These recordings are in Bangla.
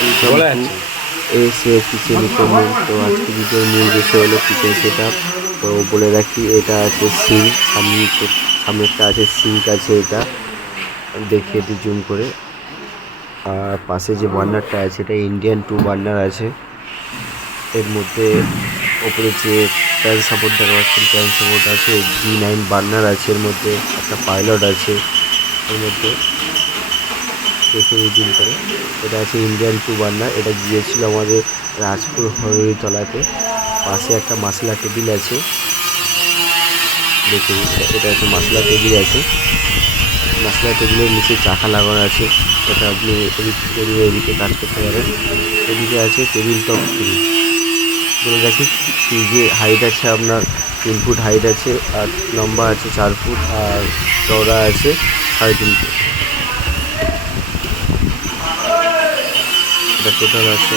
ওয়েলকাম টু এসে কিচেন ইকুইপমেন্ট। তো আজকে ভিডিওর মূল বিষয় হলো কিচেন সেট আপ। তো বলে রাখি, এটা আছে সিঙ্ক, সামনেরটা আছে সিঙ্ক আছে, এটা দেখিয়ে দিই জুম করে। আর পাশে যে বার্নারটা আছে এটা ইন্ডিয়ান 2 বার্নার আছে। এর মধ্যে ওপরে যে প্যান সাপোর্ট দেখা পাচ্ছেন, প্যান সাপোর্ট আছে, G9 বার্নার আছে, এর মধ্যে একটা পাইলট আছে এর মধ্যে, দেখে জুম করে। এটা আছে ইন্ডিয়ান 2 বার্নার। এটা গিয়েছিল আমাদের রাজপুর হরিতলাতে। পাশে একটা মশলা টেবিল আছে, দেখে এটা একটা মশলা টেবিল আছে। মশলা টেবিলের নিচে চাকা লাগানো আছে, এটা আপনি এদিক থেকে এদিকে কাজ করতে পারেন। এদিকে আছে টেবিল টপ ফ্রি। বলে রাখি, ফ্রিজে হাইট আছে আপনার 3 ফুট হাইট আছে, আর লম্বা আছে 4 ফুট, আর চওড়া আছে 3.5 ফুট। এটা টোটাল আছে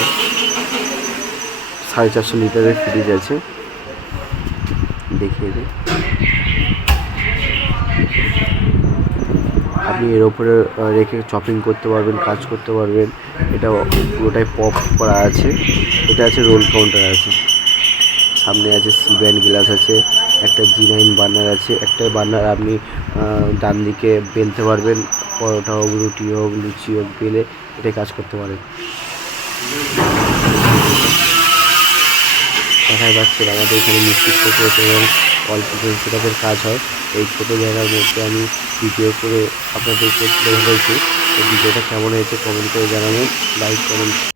450 লিটারের ফ্রিজ আছে, দেখিয়ে দিই। আপনি এর ওপরে রেখে চপিং করতে পারবেন, কাজ করতে পারবেন। এটা পুরোটাই পপ করা আছে। এটা আছে রোল কাউন্টার আছে, সামনে আছে সি ব্যান্ড গ্লাস আছে, একটা G9 বার্নার আছে। একটা বার্নার আপনি ডান দিকে বেলতে পারবেন, পরোটা হোক, রুটি হোক, লুচি হোক, বেলে এটা কাজ করতে পারেন। দেখাই পাচ্ছেন আমাদের এখানে মিষ্টি শোকেস এবং ওয়াল কিচেন সেটআপের কাজ হয়। এই ছোটো জায়গার মধ্যে আমি ভিডিও করে আপনাদেরকে তুলে ধরেছি। এই ভিডিওটা কেমন হয়েছে কমেন্ট করে জানাবেন, লাইক কমেন্ট।